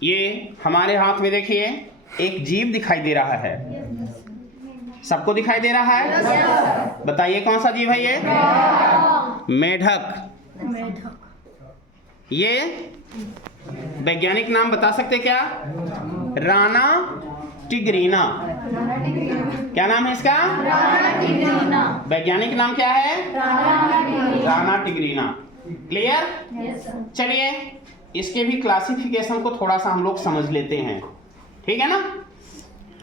ये हमारे हाथ में देखिए एक जीव दिखाई दे रहा है, सबको दिखाई दे रहा है। बताइए कौन सा जीव है ये? मेढक। ये वैज्ञानिक नाम बता सकते क्या? राना टिग्रीना। क्या नाम है इसका? वैज्ञानिक नाम क्या है? राना टिग्रीना। क्लियर? चलिए इसके भी क्लासिफिकेशन को थोड़ा सा हम लोग समझ लेते हैं, ठीक है ना।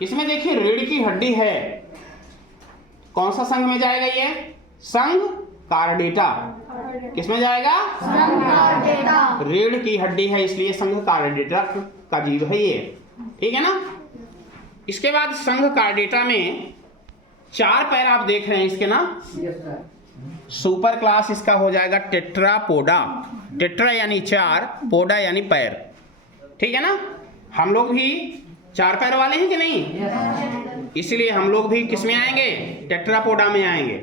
इसमें देखिए रीढ़ की हड्डी है, कौन सा संघ में जाएगा ये? संघ कार्डेटा। किसमें जाएगा? रीढ़ की हड्डी है इसलिए संघ कार्डेटा का जीव है ये, ठीक है ना। इसके बाद संघ कार्डेटा में 4 पैर आप देख रहे हैं इसके ना। सुपर क्लास इसका हो जाएगा टेट्रापोडा। टेट्रा यानी 4, पोडा यानी पैर, ठीक है ना। हम लोग भी 4 पैर वाले हैं कि नहीं? इसलिए हम लोग भी किस में आएंगे? टेट्रापोडा में आएंगे,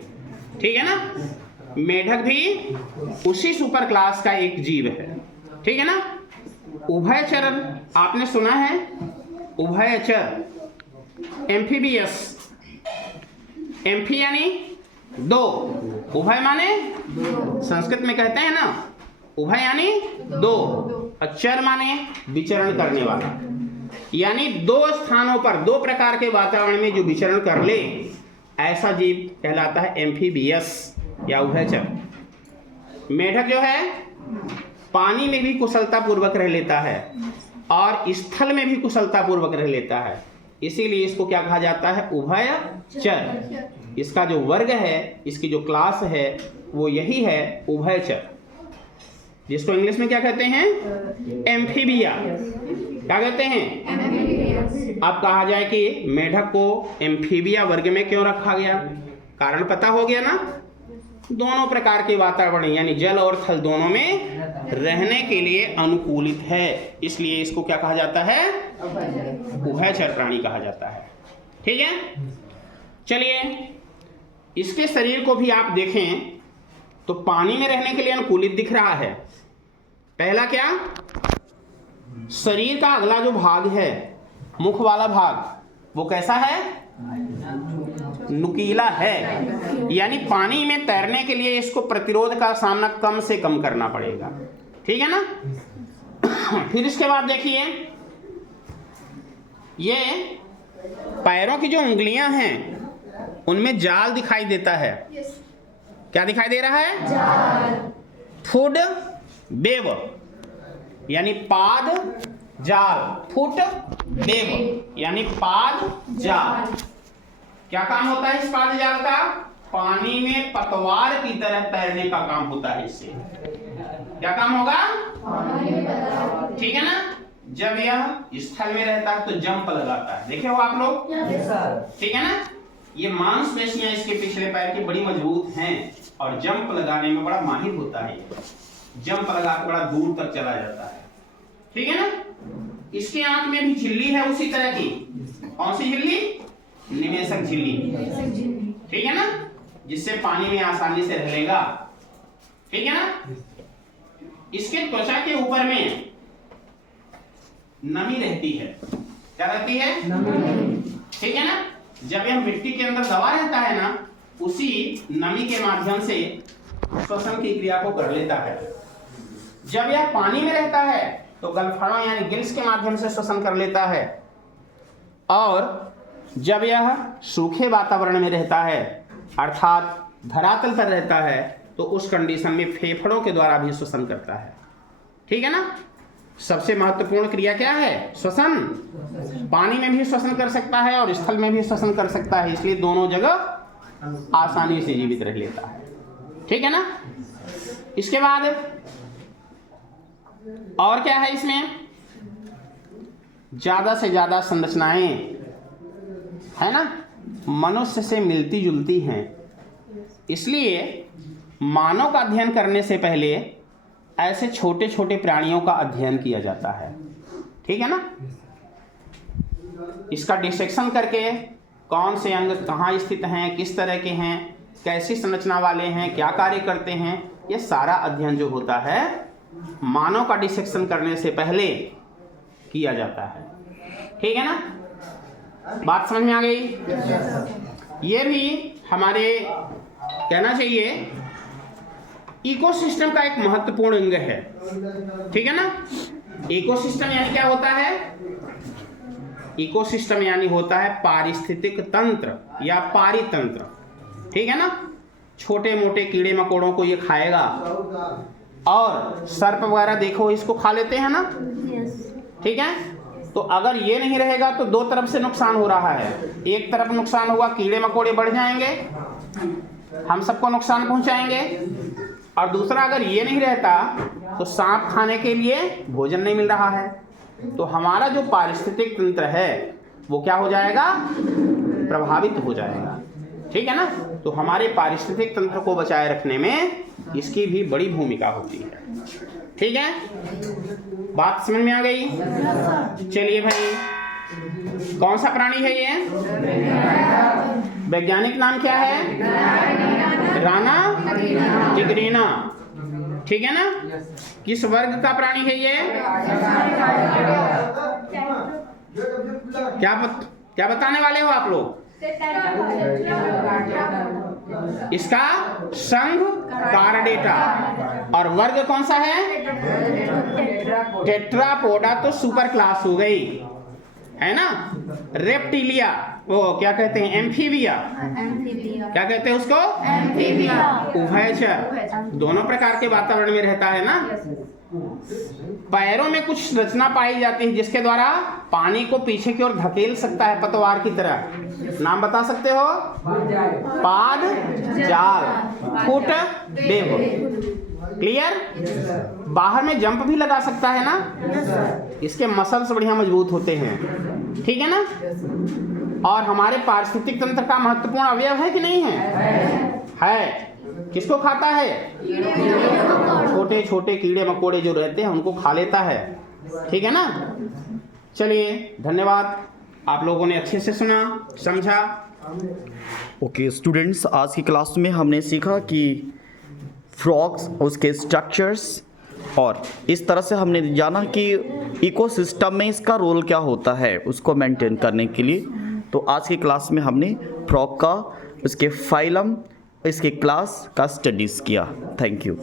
ठीक है ना। मेढक भी उसी सुपर क्लास का एक जीव है, ठीक है ना। उभयचर आपने सुना है? उभयचर, एम्फीबियस। एम्फी यानी 2, उभय माने संस्कृत में कहते हैं ना, उभय यानी 2, और चर माने विचरण करने वाला, यानी 2 स्थानों पर 2 प्रकार के वातावरण में जो विचरण कर ले ऐसा जीव कहलाता है एम्फीबियस या उभयचर। मेढक जो है पानी में भी कुशलता पूर्वक रह लेता है और स्थल में भी कुशलता पूर्वक रह लेता है, इसीलिए इसको क्या कहा जाता है? उभयचर। इसका जो वर्ग है, इसकी जो क्लास है वो यही है उभयचर, जिसको इंग्लिश में क्या कहते हैं? एम्फीबिया। क्या कहते हैं? अब कहा जाए कि मेढक को एम्फीबिया वर्ग में क्यों रखा गया? कारण पता हो गया ना। दोनों प्रकार के वातावरण यानी जल और थल दोनों में रहने के लिए अनुकूलित है, इसलिए इसको क्या कहा जाता है? उभयचर प्राणी कहा जाता है, ठीक है। चलिए इसके शरीर को भी आप देखें तो पानी में रहने के लिए अनुकूलित दिख रहा है। पहला क्या? शरीर का अगला जो भाग है, मुख वाला भाग, वो कैसा है? नुकीला है, यानी पानी में तैरने के लिए इसको प्रतिरोध का सामना कम से कम करना पड़ेगा, ठीक है ना। फिर इसके बाद देखिए ये पैरों की जो उंगलियां हैं उनमें जाल दिखाई देता है। क्या दिखाई दे रहा है? जाल। फुट वेब यानी पाद जाल, फुट वेब यानी पाद जाल। क्या काम होता है इस पाद जाल का? पानी में पतवार की तरह तैरने का काम होता है इससे। क्या काम होगा? ठीक है ना। जब यह स्थल में रहता है तो जंप लगाता है, देखे हो आप लोग? ठीक है ना। ये मांसपेशियां इसके पिछले पैर की बड़ी मजबूत हैं और जंप लगाने में बड़ा माहिर होता है। जंप लगा के बड़ा दूर तक चला जाता है, ठीक है ना। इसके आंख में भी झिल्ली है उसी तरह की। कौन सी झिल्ली? निवेशक झिल्ली, ठीक है ना, जिससे पानी में आसानी से रह लेगा, ठीक है ना। इसके त्वचा के ऊपर में नमी रहती है। क्या रहती है? नमी, ठीक है ना। जब यह मिट्टी के अंदर दबा रहता है ना, उसी नमी के माध्यम से श्वसन की क्रिया को कर लेता है। जब यह पानी में रहता है तो गलफड़ों यानी गिल्स के माध्यम से श्वसन कर लेता है, और जब यह सूखे वातावरण में रहता है अर्थात धरातल पर रहता है तो उस कंडीशन में फेफड़ों के द्वारा भी श्वसन करता है, ठीक है ना। सबसे महत्वपूर्ण क्रिया क्या है? श्वसन। पानी में भी श्वसन कर सकता है और स्थल में भी श्वसन कर सकता है, इसलिए दोनों जगह आसानी से जीवित रह लेता है, ठीक है ना। इसके बाद और क्या है इसमें? ज्यादा से ज्यादा संरचनाएं है ना मनुष्य से मिलती जुलती हैं, इसलिए मानव का अध्ययन करने से पहले ऐसे छोटे छोटे प्राणियों का अध्ययन किया जाता है, ठीक है ना। इसका डिसेक्शन करके कौन से अंग कहाँ स्थित हैं, किस तरह के हैं, कैसी संरचना वाले हैं, क्या कार्य करते हैं, यह सारा अध्ययन जो होता है मानव का डिसेक्शन करने से पहले किया जाता है। ठीक है ना, बात समझ में आ गई? ये भी हमारे कहना चाहिए इकोसिस्टम का एक महत्वपूर्ण अंग है। ठीक है ना, इकोसिस्टम यानी क्या होता है? इकोसिस्टम यानी होता है पारिस्थितिक तंत्र या पारितंत्र। ठीक है ना, छोटे मोटे कीड़े मकोड़ों को ये खाएगा, और सर्प वगैरह देखो इसको खा लेते हैं ना। ठीक है, तो अगर ये नहीं रहेगा तो दो तरफ से नुकसान हो रहा है। एक तरफ नुकसान हुआ, कीड़े मकोड़े बढ़ जाएंगे, हम सबको नुकसान पहुंचाएंगे, और दूसरा अगर ये नहीं रहता तो सांप खाने के लिए भोजन नहीं मिल रहा है। तो हमारा जो पारिस्थितिक तंत्र है वो क्या हो जाएगा? प्रभावित हो जाएगा। ठीक है ना, तो हमारे पारिस्थितिक तंत्र को बचाए रखने में इसकी भी बड़ी भूमिका होती है। ठीक है, बात समझ में आ गई? चलिए भाई, कौन सा प्राणी है ये? वैज्ञानिक नाम क्या है? राना टिग्रिना। ठीक है ना, किस वर्ग का प्राणी है ये? क्या बताने वाले हो आप लोग? इसका संघ कार्डेटा। और वर्ग कौन सा है? टेट्रापोडा तो सुपर क्लास हो गई, है ना। रेप्टिलिया, वो क्या कहते हैं? एम्फीबिया। क्या कहते हैं उसको? एम्फीबिया। उभयचर, दोनों प्रकार के वातावरण में रहता है ना। पैरों में कुछ रचना पाई जाती है जिसके द्वारा पानी को पीछे की ओर धकेल सकता है, पतवार की तरह। नाम बता सकते हो? पाद जाल, फुट डेव। क्लियर? बाहर में जंप भी लगा सकता है ना, इसके मसल्स बढ़िया मजबूत होते हैं। ठीक है ना, और हमारे पारिस्थितिक तंत्र का महत्वपूर्ण अवयव है कि नहीं है? किसको खाता है? छोटे छोटे कीड़े मकोड़े जो रहते हैं उनको खा लेता है। ठीक है ना, चलिए धन्यवाद, आप लोगों ने अच्छे से सुना, समझा। ओके स्टूडेंट्स, आज की क्लास में हमने सीखा कि फ्रॉग्स, उसके स्ट्रक्चर्स, और इस तरह से हमने जाना कि इकोसिस्टम में इसका रोल क्या होता है उसको मेंटेन करने के लिए। तो आज की क्लास में हमने फ्रॉग का, उसके फाइलम, इसके क्लास का स्टडीज़ किया। Thank you.